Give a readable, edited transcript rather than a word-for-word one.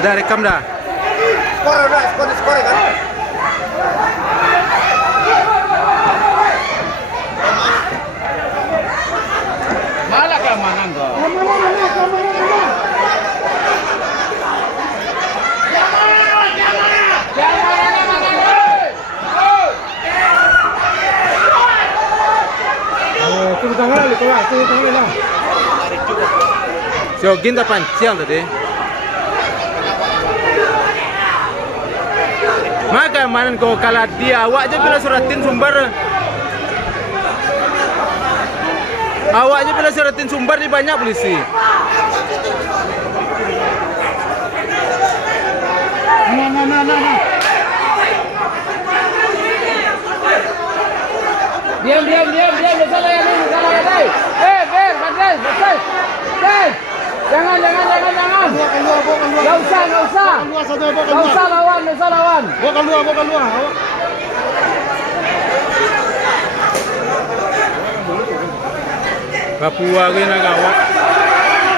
Udah rekam dah. Skor kan. Malah keamanan kok. Turun tangan lah. Jogin tak pancial tadi. Maka manan kau kalah dia, awak aja bila suratin sumber. Awaknya bila suratin sumber di banyak polisi. Nah. Diam, salah ya, dai. Ber, betul. Jangan. Enggak usah. Enggak usah lawan. Bawa keluar. Papua gue nak awak.